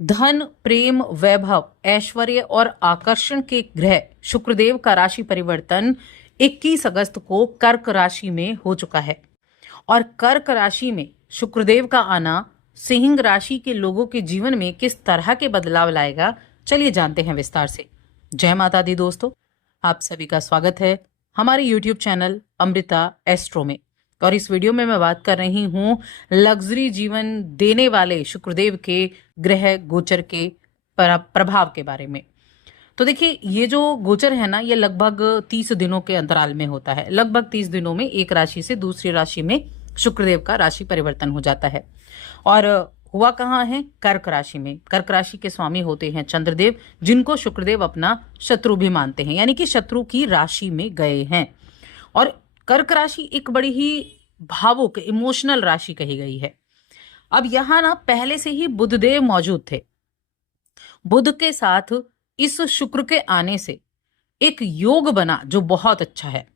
धन, प्रेम, वैभव, ऐश्वर्य और आकर्षण के ग्रह शुक्रदेव का राशि परिवर्तन 21 अगस्त को कर्क राशि में हो चुका है। और कर्क राशि में शुक्रदेव का आना सिंह राशि के लोगों के जीवन में किस तरह के बदलाव लाएगा, चलिए जानते हैं विस्तार से। जय माता दी दोस्तों, आप सभी का स्वागत है हमारे YouTube चैनल अमृता एस्ट्रो में। और इस वीडियो में मैं बात कर रही हूँ लग्जरी जीवन देने वाले शुक्रदेव के ग्रह गोचर के प्रभाव के बारे में। तो देखिए, ये जो गोचर है ना, ये लगभग 30 दिनों के अंतराल में होता है। लगभग 30 दिनों में एक राशि से दूसरी राशि में शुक्रदेव का राशि परिवर्तन हो जाता है। और हुआ कहाँ है? कर्क राशि में। कर्क राशि के स्वामी होते हैं चंद्रदेव, जिनको शुक्रदेव अपना शत्रु भी मानते हैं, यानी कि शत्रु की राशि में गए हैं। और कर्क राशि एक बड़ी ही भावुक इमोशनल राशि कही गई है। अब यहां ना पहले से ही बुधदेव मौजूद थे। बुध के साथ इस शुक्र के आने से एक योग बना जो बहुत अच्छा है,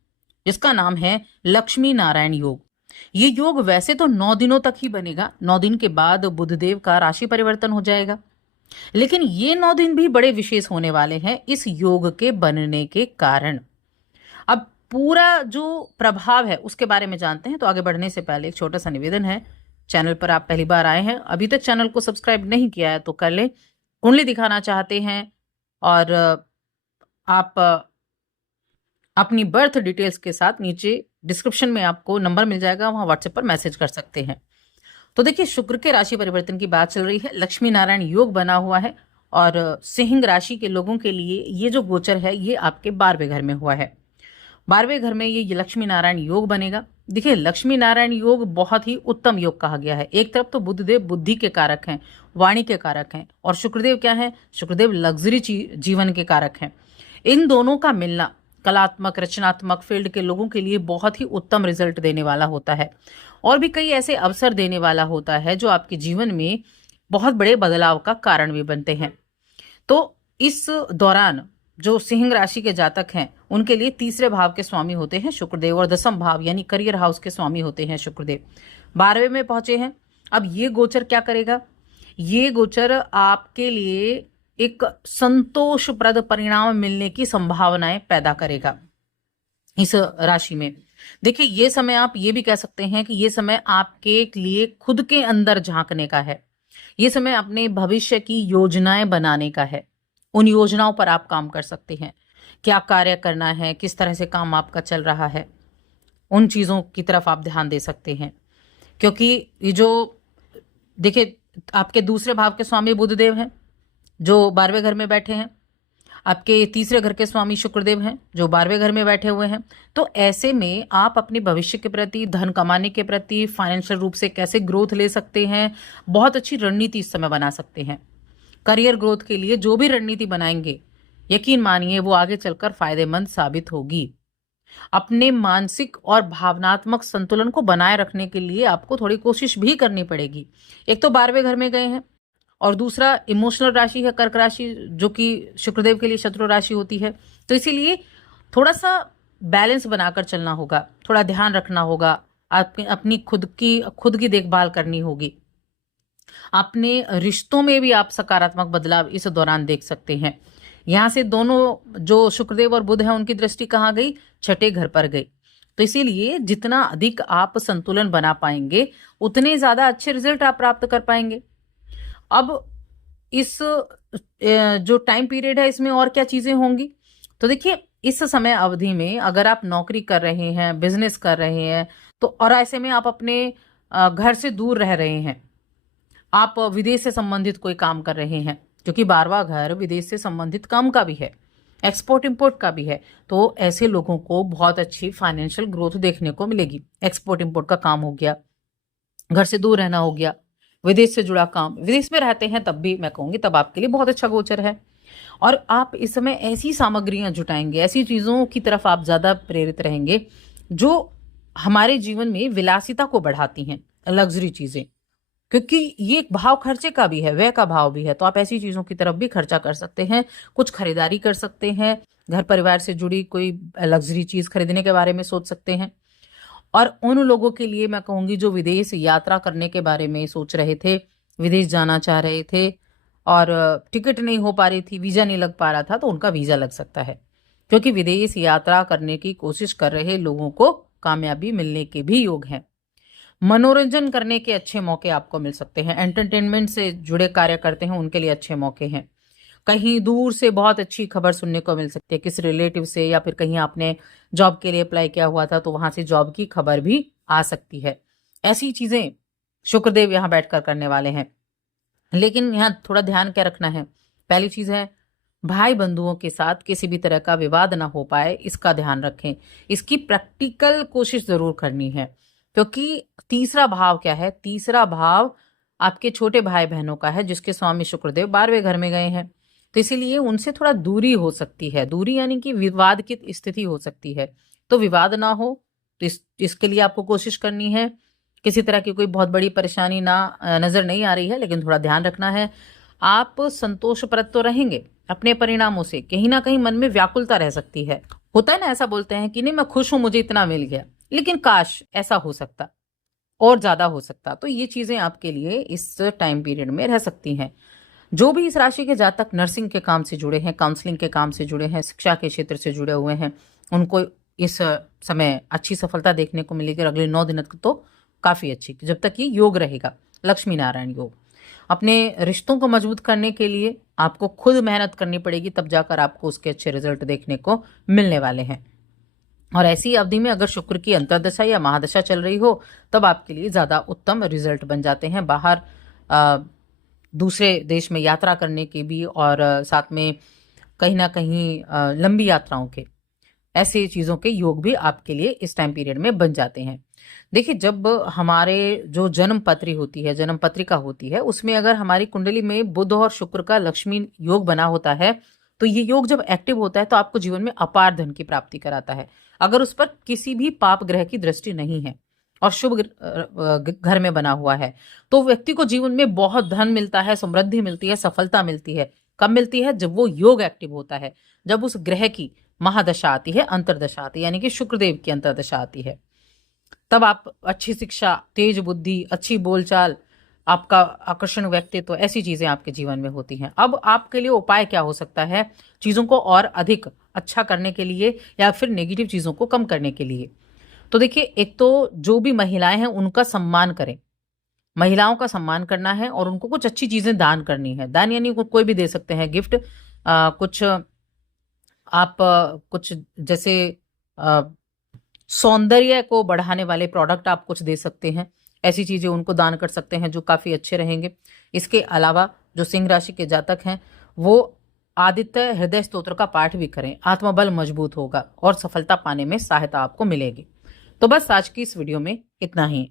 जिसका नाम है लक्ष्मी नारायण योग। ये योग वैसे तो 9 दिनों तक ही बनेगा, 9 दिन के बाद बुधदेव का राशि परिवर्तन हो जाएगा। लेकिन ये 9 दिन भी बड़े विशेष होने वाले हैं इस योग के बनने के कारण। अब पूरा जो प्रभाव है उसके बारे में जानते हैं। तो आगे बढ़ने से पहले एक छोटा सा निवेदन है, चैनल पर आप पहली बार आए हैं, अभी तक चैनल को सब्सक्राइब नहीं किया है तो कर लें। कुंडली दिखाना चाहते हैं और आप अपनी बर्थ डिटेल्स के साथ नीचे डिस्क्रिप्शन में आपको नंबर मिल जाएगा, वहां व्हाट्सएप पर मैसेज कर सकते हैं। तो देखिए, शुक्र के राशि परिवर्तन की बात चल रही है, लक्ष्मी नारायण योग बना हुआ है और सिंह राशि के लोगों के लिए ये जो गोचर है ये आपके 12वें घर में हुआ है। 12वें घर में ये लक्ष्मी नारायण योग बनेगा। देखिए, लक्ष्मी नारायण योग बहुत ही उत्तम योग कहा गया है। एक तरफ तो बुधदेव बुद्धि के कारक हैं, वाणी के कारक हैं, और शुक्रदेव क्या है? शुक्रदेव लग्जरी जीवन के कारक हैं। इन दोनों का मिलना कलात्मक रचनात्मक फील्ड के लोगों के लिए बहुत ही उत्तम रिजल्ट देने वाला होता है, और भी कई ऐसे अवसर देने वाला होता है जो आपके जीवन में बहुत बड़े बदलाव का कारण भी बनते हैं। तो इस दौरान जो सिंह राशि के जातक हैं उनके लिए तीसरे भाव के स्वामी होते हैं शुक्रदेव, और 10वां भाव यानी करियर हाउस के स्वामी होते हैं शुक्रदेव। 12वें में पहुंचे हैं। अब ये गोचर क्या करेगा? ये गोचर आपके लिए एक संतोषप्रद परिणाम मिलने की संभावनाएं पैदा करेगा इस राशि में। देखिए, ये समय आप ये भी कह सकते हैं कि ये समय आपके लिए खुद के अंदर झांकने का है। ये समय अपने भविष्य की योजनाएं बनाने का है। उन योजनाओं पर आप काम कर सकते हैं, क्या कार्य करना है, किस तरह से काम आपका चल रहा है, उन चीज़ों की तरफ आप ध्यान दे सकते हैं। क्योंकि ये जो देखिए, आपके दूसरे भाव के स्वामी बुधदेव हैं जो 12वें घर में बैठे हैं, आपके तीसरे घर के स्वामी शुक्रदेव हैं जो 12वें घर में बैठे हुए हैं। तो ऐसे में आप अपने भविष्य के प्रति, धन कमाने के प्रति, फाइनेंशियल रूप से कैसे ग्रोथ ले सकते हैं, बहुत अच्छी रणनीति इस समय बना सकते हैं। करियर ग्रोथ के लिए जो भी रणनीति बनाएंगे, यकीन मानिए वो आगे चलकर फायदेमंद साबित होगी। अपने मानसिक और भावनात्मक संतुलन को बनाए रखने के लिए आपको थोड़ी कोशिश भी करनी पड़ेगी। एक तो 12वें घर में गए हैं, और दूसरा इमोशनल राशि है कर्क राशि, जो कि शुक्रदेव के लिए शत्रु राशि होती है। तो इसीलिए थोड़ा सा बैलेंस बनाकर चलना होगा, थोड़ा ध्यान रखना होगा, अपनी खुद की देखभाल करनी होगी। अपने रिश्तों में भी आप सकारात्मक बदलाव इस दौरान देख सकते हैं। यहाँ से दोनों जो शुक्रदेव और बुध है उनकी दृष्टि कहाँ गई? 6ठे घर पर गई। तो इसीलिए जितना अधिक आप संतुलन बना पाएंगे उतने ज्यादा अच्छे रिजल्ट आप प्राप्त कर पाएंगे। अब इस जो टाइम पीरियड है इसमें और क्या चीजें होंगी? तो देखिए, इस समय अवधि में अगर आप नौकरी कर रहे हैं, बिजनेस कर रहे हैं, तो और ऐसे में आप अपने घर से दूर रह रहे हैं, आप विदेश से संबंधित कोई काम कर रहे हैं, क्योंकि 12वां घर विदेश से संबंधित काम का भी है, एक्सपोर्ट इंपोर्ट का भी है। तो ऐसे लोगों को बहुत अच्छी फाइनेंशियल ग्रोथ देखने को मिलेगी। एक्सपोर्ट इंपोर्ट का काम हो गया, घर से दूर रहना हो गया, विदेश से जुड़ा काम, विदेश में रहते हैं तब भी मैं कहूंगी तब आपके लिए बहुत अच्छा गोचर है। और आप इस समय ऐसी सामग्रियां जुटाएंगे, ऐसी चीजों की तरफ आप ज्यादा प्रेरित रहेंगे जो हमारे जीवन में विलासिता को बढ़ाती हैं, लग्जरी चीजें। क्योंकि ये एक भाव खर्चे का भी है, व्यय का भाव भी है, तो आप ऐसी चीजों की तरफ भी खर्चा कर सकते हैं, कुछ खरीदारी कर सकते हैं, घर परिवार से जुड़ी कोई लग्जरी चीज खरीदने के बारे में सोच सकते हैं। और उन लोगों के लिए मैं कहूंगी जो विदेश यात्रा करने के बारे में सोच रहे थे, विदेश जाना चाह रहे थे, और टिकट नहीं हो पा रही थी, वीजा नहीं लग पा रहा था, तो उनका वीजा लग सकता है, क्योंकि विदेश यात्रा करने की कोशिश कर रहे लोगों को कामयाबी मिलने के भी योग हैं। मनोरंजन करने के अच्छे मौके आपको मिल सकते हैं। एंटरटेनमेंट से जुड़े कार्य करते हैं उनके लिए अच्छे मौके हैं। कहीं दूर से बहुत अच्छी खबर सुनने को मिल सकती है, किसी रिलेटिव से, या फिर कहीं आपने जॉब के लिए अप्लाई किया हुआ था तो वहां से जॉब की खबर भी आ सकती है। ऐसी चीजें शुक्रदेव यहाँ बैठकर करने वाले हैं। लेकिन यहाँ थोड़ा ध्यान क्या रखना है, पहली चीज है भाई बंधुओं के साथ किसी भी तरह का विवाद ना हो पाए, इसका ध्यान रखें। इसकी प्रैक्टिकल कोशिश जरूर करनी है, क्योंकि तीसरा भाव क्या है, तीसरा भाव आपके छोटे भाई बहनों का है, जिसके स्वामी शुक्रदेव 12वें घर में गए हैं। तो इसीलिए उनसे थोड़ा दूरी हो सकती है, दूरी यानी कि विवाद की स्थिति हो सकती है। तो विवाद ना हो, तो इसके लिए आपको कोशिश करनी है। किसी तरह की कोई बहुत बड़ी परेशानी नजर नहीं आ रही है, लेकिन थोड़ा ध्यान रखना है। आप संतोषप्रद तो रहेंगे, अपने परिणामों से कहीं ना कहीं मन में व्याकुलता रह सकती है। होता है ना, ऐसा बोलते हैं कि नहीं मैं खुश हूं, मुझे इतना मिल गया, लेकिन काश ऐसा हो सकता और ज्यादा हो सकता। तो ये चीजें आपके लिए इस टाइम पीरियड में रह सकती हैं। जो भी इस राशि के जातक नर्सिंग के काम से जुड़े हैं, काउंसलिंग के काम से जुड़े हैं, शिक्षा के क्षेत्र से जुड़े हुए हैं, उनको इस समय अच्छी सफलता देखने को मिलेगी। अगले 9 दिन तक तो काफी अच्छी, जब तक ये योग रहेगा, लक्ष्मी नारायण योग। अपने रिश्तों को मजबूत करने के लिए आपको खुद मेहनत करनी पड़ेगी, तब जाकर आपको उसके अच्छे रिजल्ट देखने को मिलने वाले हैं। और ऐसी अवधि में अगर शुक्र की अंतर्दशा या महादशा चल रही हो, तब आपके लिए ज्यादा उत्तम रिजल्ट बन जाते हैं। बाहर दूसरे देश में यात्रा करने के भी, और साथ में कहीं ना कहीं लंबी यात्राओं के, ऐसी चीजों के योग भी आपके लिए इस टाइम पीरियड में बन जाते हैं। देखिए, जब हमारे जो जन्म पत्री होती है, जन्म पत्रिका होती है, उसमें अगर हमारी कुंडली में बुध और शुक्र का लक्ष्मी योग बना होता है, तो ये योग जब एक्टिव होता है तो आपको जीवन में अपार धन की प्राप्ति कराता है। अगर उस पर किसी भी पाप ग्रह की दृष्टि नहीं है और शुभ घर में बना हुआ है, तो व्यक्ति को जीवन में बहुत धन मिलता है, समृद्धि मिलती है, सफलता मिलती है। कब मिलती है? जब वो योग एक्टिव होता है, जब उस ग्रह की महादशा आती है, अंतरदशा आती है, यानी कि शुक्रदेव की अंतरदशा आती है। तब आप अच्छी शिक्षा, तेज बुद्धि, अच्छी बोलचाल, आपका आकर्षण व्यक्तित्व, ऐसी चीजें आपके जीवन में होती हैं। अब आपके लिए उपाय क्या हो सकता है चीजों को और अधिक अच्छा करने के लिए, या फिर नेगेटिव चीजों को कम करने के लिए? तो देखिए, एक तो जो भी महिलाएं हैं उनका सम्मान करें, महिलाओं का सम्मान करना है, और उनको कुछ अच्छी चीजें दान करनी है। दान यानी कोई भी दे सकते हैं, गिफ्ट, कुछ आप कुछ जैसे सौंदर्य को बढ़ाने वाले प्रोडक्ट आप कुछ दे सकते हैं। ऐसी चीजें उनको दान कर सकते हैं जो काफी अच्छे रहेंगे। इसके अलावा जो सिंह राशि के जातक हैं वो आदित्य हृदय स्तोत्र का पाठ भी करें, आत्मबल मजबूत होगा और सफलता पाने में सहायता आपको मिलेगी। तो बस आज की इस वीडियो में इतना ही।